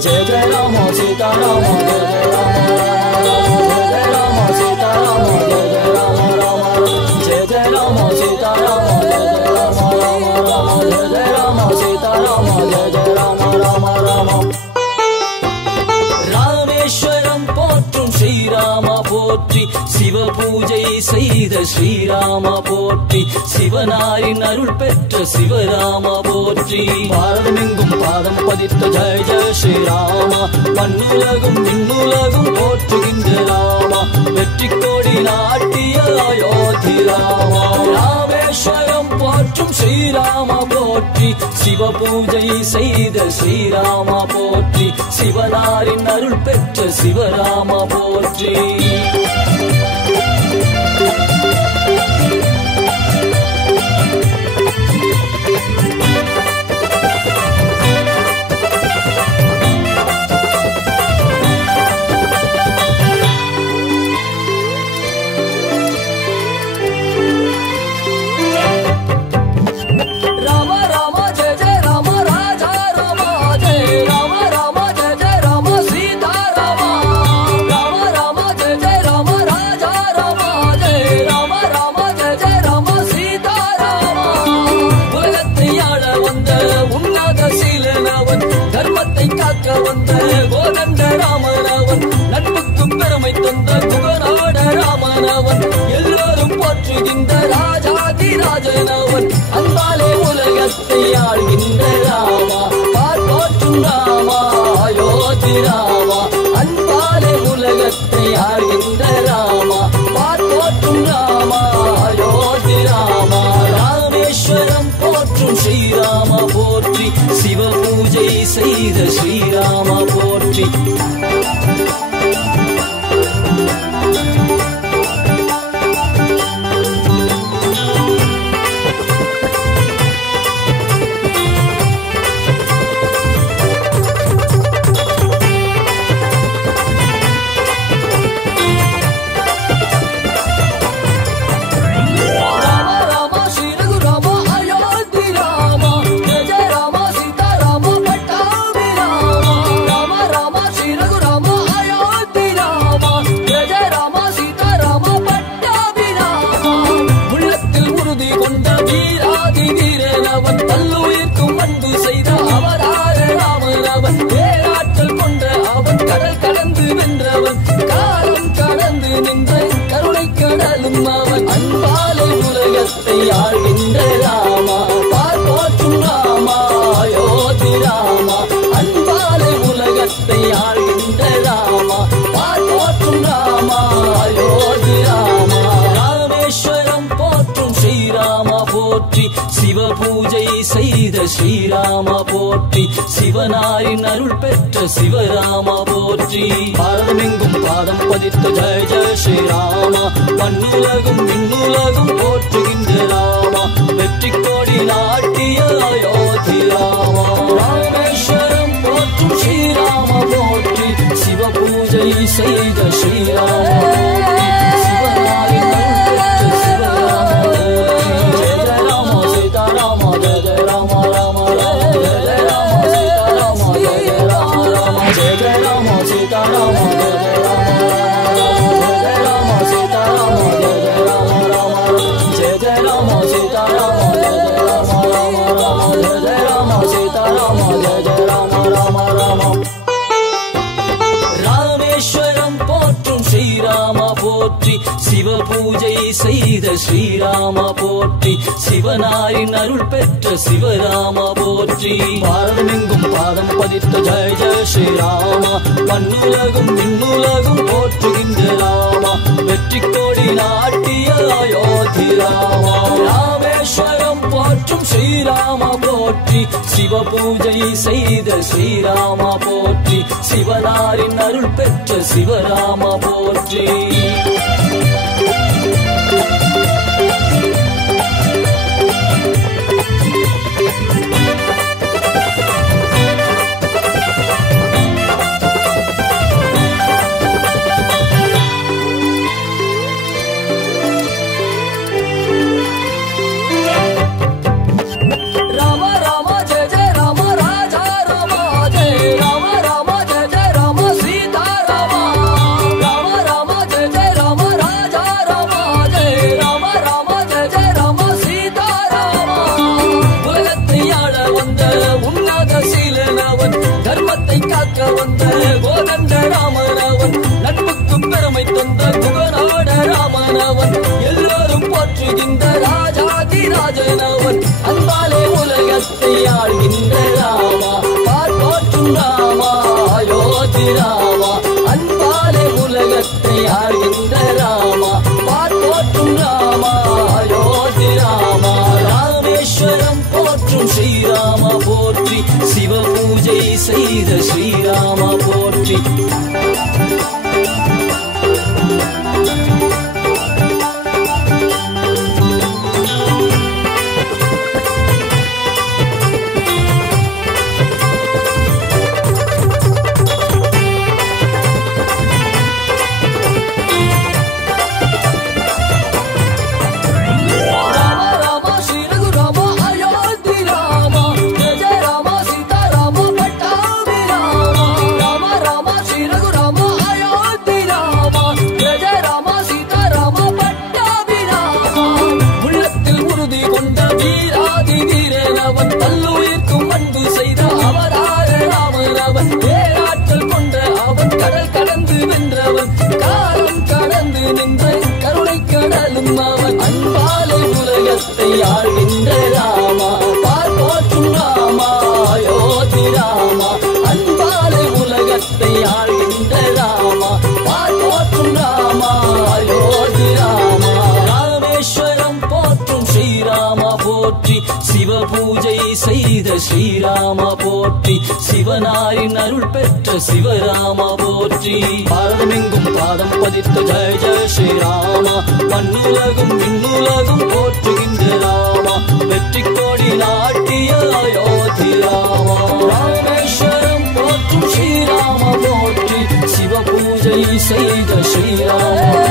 जय जय राम सीता राम जय जय राम जय जय राम सीता राम जय जय राम राम जय जय राम सीता राम जय जय राम राम जय जय राम सीता राम जय जय राम राम राम ராமேஸ்வரம் போற்றும் ஸ்ரீராம போற்றி சிவ பூஜை செய்த ஸ்ரீராம போற்றி சிவனாரின் அருள் பெற்ற சிவராம போற்றி பாரதமெங்கும் பாதம் பதித்த ஜெய ஜெய ஸ்ரீராம மண்ணுலகும் விண்ணுலகும் போற்றுகின்ற ராமா வெற்றி கோடி நாட்டிய அயோத்தி ராமா ராமேஸ்வரம் போற்றும் ஸ்ரீராம போற்றி சிவ பூஜை செய்த ஸ்ரீராம போற்றி சிவனாரின் அருள் பெற்ற சிவராம போற்றி எல்லோரும் போற்றுகின்ற ராஜாதிராஜனவன் அன்பாலே உலகத்தை ஆள்கின்ற ராமா போற்றும் ராமா அயோத்தி ராமா அன்பாலே உலகத்தை ஆள்கின்ற ராமா போற்றும் ராமா அயோத்தி ராமா ராமேஸ்வரம் போற்றும் ஸ்ரீராம போற்றி சிவ பூஜை செய்த ஸ்ரீராம போற்றி ஆழ்கின்ற ராமா போற்றும் ராமா அயோத்தி ராமா அன்பாலே உலகத்தை ஆழ்கின்ற ராமா போற்றும் ராமா அயோத்தி ராமா ராமேஸ்வரம் போற்றும் ஸ்ரீராம போற்றி சிவ பூஜை செய்த ஸ்ரீராம போற்றி சிவனாரின் அருள் பெற்ற சிவராம போற்றி பாரதமெங்கும் பாதம் பதித்த ஜெய ஜெய ஸ்ரீராம மண்ணுலகும் விண்ணுலகும் போற்றுகின்ற ராமா வெற்றி கோடி நாட்டிய அயோத்தி ராமா ராமேஸ்வரம் போற்றும் ஸ்ரீராம போற்றி சிவ பூஜை செய்த ஸ்ரீராம போற்றி சிவனாரின் அருள் பெற்ற சிவராம போற்றி ஜெய ஜெய ராம சீதா ராம ஜெய ஜெய ராம ராம ராம ஜெய ஜெய ராம சீதா ராம ஜெய ஜெய ராம ராம ஜெய ஜெய ராம சீதா ராம ஜெய ஜெய ராம ராம சீதா ராம ஜெய ஜெய ராம ராம ஜெய ஜெய ராம சீதா ராம ஜெய ஜெய ராம ராம ராம ஜெய ஜெய ராம சீதா ராம ஜெய ஜெய ராம ராம ராம ராமேஸ்வரம் போற்றும் ஸ்ரீராம போற்றி சிவ பூஜை செய்த ஸ்ரீராம போற்றி சிவனாரின் அருள் பெற்ற சிவராம போற்றி பாரதமெங்கும் பாதம் பதித்த ஜெய ஜெய ஸ்ரீராம மண்ணுலகும் விண்ணுலகும் போற்றுகின்ற ராமா வெற்றி கோடி நாட்டிய அயோத்தி ராமா ராமேஸ்வரம் போற்றும் ஸ்ரீராம போற்றி சிவ பூஜை செய்த ஸ்ரீராம போற்றி சிவனாரின் அருள் பெற்ற சிவராம போற்றி Rama Rama Jai Jai Rama Raja Rama Jai Rama Rama ஆள்கின்ற Rama பார்ப்போற்றும் Rama Ayodhya Rama அன்பாலே உலகத்தை ஆள்கின்ற ராமா பார்ப்போற்றும் ராமா அயோத்தி ராமா ராமேஸ்வரம் போற்றும் ஸ்ரீராமா போற்றி சிவ பூஜை செய்த ஸ்ரீராமா போற்றி ஆள்கின்ற ராமா பார்ப்போற்றும் ராமா அயோத்தி ராமா அன்பாலே உலகத்தை ஆள்கின்ற ராமா பார்ப்போற்றும் ராமா அயோத்தி ராமா ராமேஸ்வரம் போற்றும் ஸ்ரீராமா போற்றி சிவ பூஜை செய்த ஸ்ரீராமா போற்றி சிவனாரின் அருள் பெற்ற சிவராமா போற்றி பாரதமெங்கும் பாதம் பதித்த ஜெய ஜெய ஸ்ரீராமா மண்ணுலகும் விண்ணுலகும் போற்றுகின்ற ராமா வெற்றி கோடி நாட்டிய அயோத்தி ராமா ராமேஸ்வரம் போற்றும் ஸ்ரீராமா போற்றி சிவ பூஜை செய்த ஸ்ரீராமா